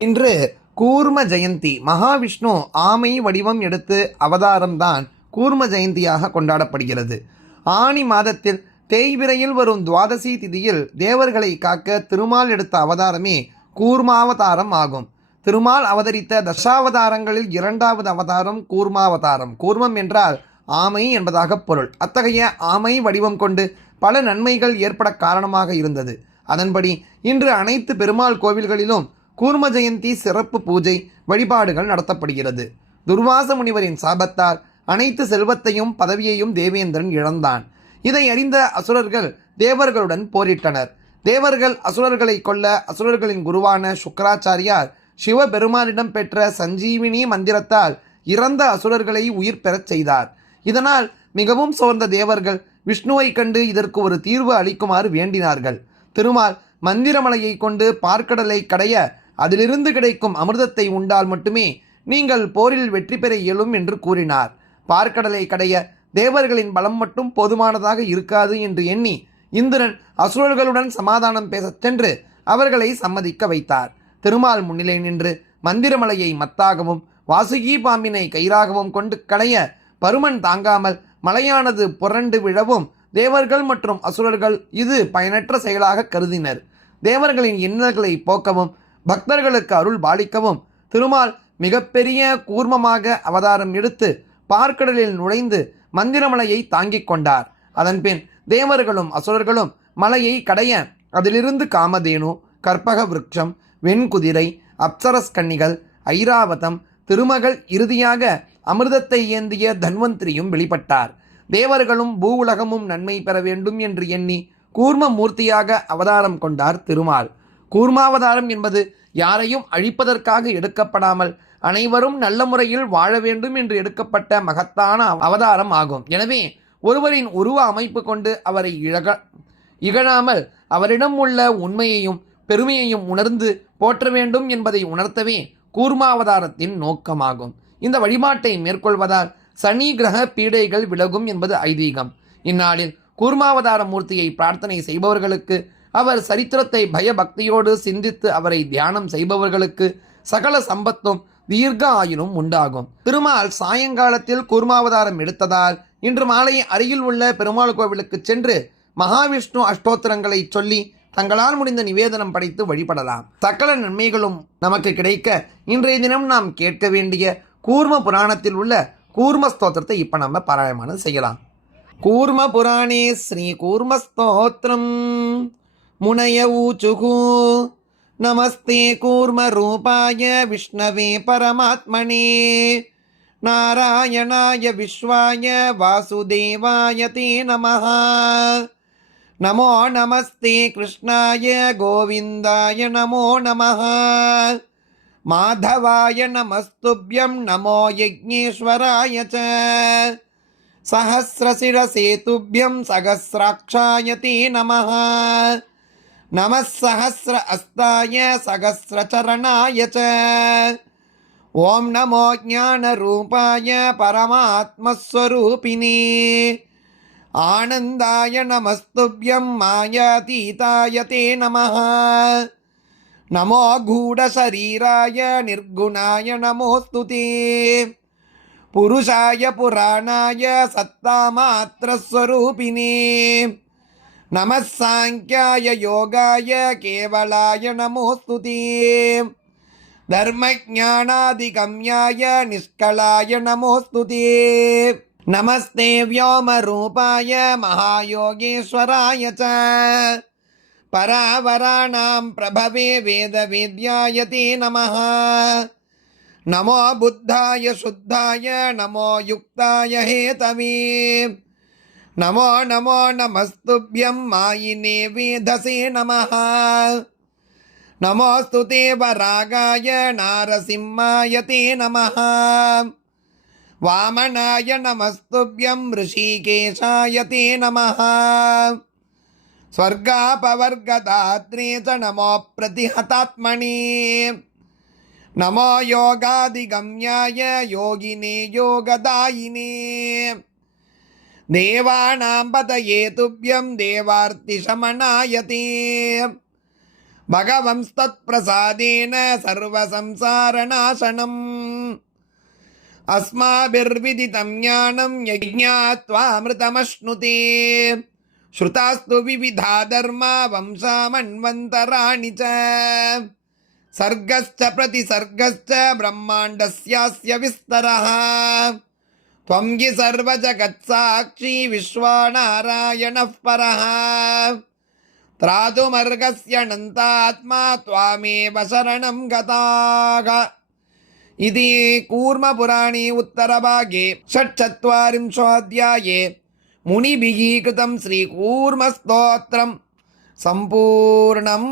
இன்று கூர்ம ஜெயந்தி. மகாவிஷ்ணு ஆமை வடிவம் எடுத்து அவதாரம்தான் கூர்ம ஜெயந்தியாக கொண்டாடப்படுகிறது. ஆனி மாதத்தில் தேய்விரையில் வரும் துவாதசி திதியில் தேவர்களை காக்க திருமால் எடுத்த அவதாரமே கூர்மாவதாரம் ஆகும். திருமால் அவதரித்த தசாவதாரங்களில் இரண்டாவது அவதாரம் கூர்மாவதாரம். கூர்மம் என்றால் ஆமை என்பதாக பொருள். அத்தகைய ஆமை வடிவம் கொண்டு பல நன்மைகள் ஏற்பட காரணமாக இருந்தது. அதன்படி இன்று அனைத்து பெருமாள் கோவில்களிலும் கூர்ம ஜெயந்தி சிறப்பு பூஜை வழிபாடுகள் நடத்தப்படுகிறது. துர்வாச முனிவரின் சாபத்தால் அனைத்து செல்வத்தையும் பதவியையும் தேவேந்திரன் இழந்தான். இதை அறிந்த அசுரர்கள் தேவர்களுடன் போரிட்டனர். தேவர்கள் அசுரர்களை கொல்ல அசுரர்களின் குருவான சுக்கராச்சாரியார் சிவபெருமானிடம் பெற்ற சஞ்சீவினி மந்திரத்தால் இறந்த அசுரர்களை உயிர் பெறச் செய்தார். இதனால் மிகவும் சோர்ந்த தேவர்கள் விஷ்ணுவை கண்டு இதற்கு ஒரு தீர்வு அளிக்குமாறு வேண்டினார்கள். திருமால் மந்திரமலையை கொண்டு பார்க்கடலை கடைய அதிலிருந்து கிடைக்கும் அமிர்தத்தை உண்டால் மட்டுமே நீங்கள் போரில் வெற்றி பெற இயலும் என்று கூறினார். பார்க்கடலை கடைய தேவர்களின் பலம் மட்டும் போதுமானதாக இருக்காது என்று எண்ணி இந்திரன் அசுரர்களுடன் சமாதானம் பேசச் சென்று அவர்களை சம்மதிக்க வைத்தார். திருமால் முன்னிலை நின்று மந்திரமலையை மத்தாகவும் வாசுகி பாம்பினை கயிறாகவும் கொண்டு களைய பருமன் தாங்காமல் மலையானது புரண்டு விழவும் தேவர்கள் மற்றும் அசுரர்கள் இது பயனற்ற செயலாக கருதினர். தேவர்களின் இன்னல்களை போக்கவும் பக்தர்களுக்கு அருள் பாலிக்கவும். திருமால் மிகப்பெரிய கூர்மமாக அவதாரம் எடுத்து பார்க்கடலில் நுழைந்து மந்திரமலையை தாங்கிக் கொண்டார். அதன்பின் தேவர்களும் அசுரர்களும் மலையை கடைய அதிலிருந்து காமதேனு கற்பக விருட்சம் வெண்குதிரை அப்சரஸ் கன்னிகள் ஐராவதம் திருமகள் இறுதியாக அமிர்தத்தை ஏந்திய தன்வந்திரியும் வெளிப்பட்டார். தேவர்களும் பூவுலகமும் நன்மை பெற வேண்டும் என்று எண்ணி கூர்ம மூர்த்தியாக அவதாரம் கொண்டார் திருமால். கூர்மாவதாரம் என்பது யாரையும் அழிப்பதற்காக எடுக்கப்படாமல் அனைவரும் நல்ல முறையில் வாழ வேண்டும் என்று எடுக்கப்பட்ட மகத்தான அவதாரம் ஆகும். எனவே ஒருவரின் உருவ அமைப்பு கொண்டு அவரை இழக இகழாமல் அவரிடம் உள்ள உண்மையையும் பெருமையையும் உணர்ந்து போற்ற வேண்டும் என்பதை உணர்த்தவே கூர்மாவதாரத்தின் நோக்கமாகும். இந்த வழிபாட்டை மேற்கொள்வதால் சனி கிரக பீடைகள் விலகும் என்பது ஐதீகம். இந்நாளில் கூர்மாவதார மூர்த்தியை பிரார்த்தனை செய்பவர்களுக்கு அவர் சரித்திரத்தை பயபக்தியோடு சிந்தித்து அவரை தியானம் செய்பவர்களுக்கு சகல சம்பத்தும் தீர்க்க ஆயுளும் உண்டாகும். திருமால் சாயங்காலத்தில் கூர்மாவதாரம் எடுத்ததால் இன்று மாலை அருகில் உள்ள பெருமாள் கோவிலுக்கு சென்று மகாவிஷ்ணு அஷ்டோத்திரங்களை சொல்லி தங்களால் முடிந்த நிவேதனம் படைத்து வழிபடலாம். சகல நன்மைகளும் நமக்கு கிடைக்க இன்றைய தினம் நாம் கேட்க வேண்டிய கூர்ம புராணத்தில் உள்ள கூர்ம ஸ்தோத்திரத்தை இப்போ நம்ம பாராயணம் செய்யலாம். கூர்ம புராணே ஸ்ரீ கூர்ம మునయవూచుః నమస్తే కూర్మరూపాయ విష్ణవే పరమాత్మనే. నారాయణాయ విశ్వాయ వాసుదేవాయ తే నమ. నమో నమస్తే కృష్ణాయ గోవిందాయ నమో నమ. మాధవాయ నమస్తుభ్యం నమో యజ్ఞేశ్వరాయ చ. सहस्रशिरसेतुभ्यं सहस्राक्षाय ते नमः நம சகசிர அஸ்தாய சகசிரச்சரணாய ஓம் நமோ ஜான ரூபாய பரமாத்மஸ்வரூபிணி. ஆனந்தாய நமஸ்துபியம் மாயாதீதாய தே நம நமோ கூடசரீராய நிர்குணாய நமோஸ்து தே புருஷாய புராணாய சத்தாமாத்திரஸ்வரூபிணி नमः साङ्ख्याय योगाय केवलाय नमोऽस्तु ते धर्मज्ञानादिगम्याय निष्कलाय नमोऽस्तु ते नमस्ते व्योमरूपाय महायोगेश्वराय च परावराणां प्रभवे वेदवेद्याय ते नमः नमो बुद्धाय शुद्धाय नमो युक्ताय हेतवे नमो नमो नमस्तुभ्यं मायिने वेधसे नमः नमोऽस्तु ते वरागाय नारसिंहाय ते नमः वामनाय नमस्तुभ्यं ऋषिकेशाय ते नमः स्वर्गापवर्गदात्रे च नमो प्रतिहतात्मने नमो योगादिगम्याय योगिने योगदायिने தேவானாம் பதயே துப்யம் தேவார்த்தி சமநாயதே பகவம்ஸ்தத் பிரசாதேன சர்வசம்சாரநாசனம் அஸ்மாபிர்விதிதம் ஞானம் யஜ்ஞாத்வாமிருதமஷ்ணுதே ஸ்ருதாஸ்து விவிதா தர்மா வம்சாமன்வந்தராணி ச சர்கஸ்ச பிரதிசர்கஸ்ச பிரம்மாண்டஸ்யாஸ்ய விஸ்தரः हि सर्वजगत्साक्षी विश्वानारायणः परः त्रातुमर्गस्यनन्तात्मा त्वामेव शरणं गताः इति कूर्मपुराणे उत्तरभागे षट्चत्वारिंशोऽध्याये मुनिभिः कृतं श्रीकूर्मस्तोत्रं சம்பூர்ணம்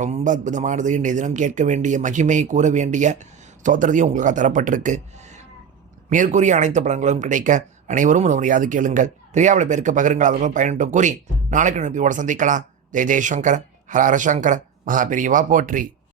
ரொம்ப அற்புதமானது இன்றைய தினம் கேட்க வேண்டிய மகிமை கூற வேண்டிய ஸ்தோத்திரத்தையும் உங்களுக்கு தரப்பட்டிருக்கு மேற்கூறிய அனைத்து பலன்களும் கிடைக்க அனைவரும் ஒரு முறையாது கேளுங்கள். தெரியாத பேருக்கு பகிருங்கள் அவர்கள் பயனிட்டும் கூறி நாளைக்கு நம்பியோட சந்திக்கலாம். ஜெய ஜெய்சங்கர ஹரஹர சங்கர மகாபிரிவா போற்றி.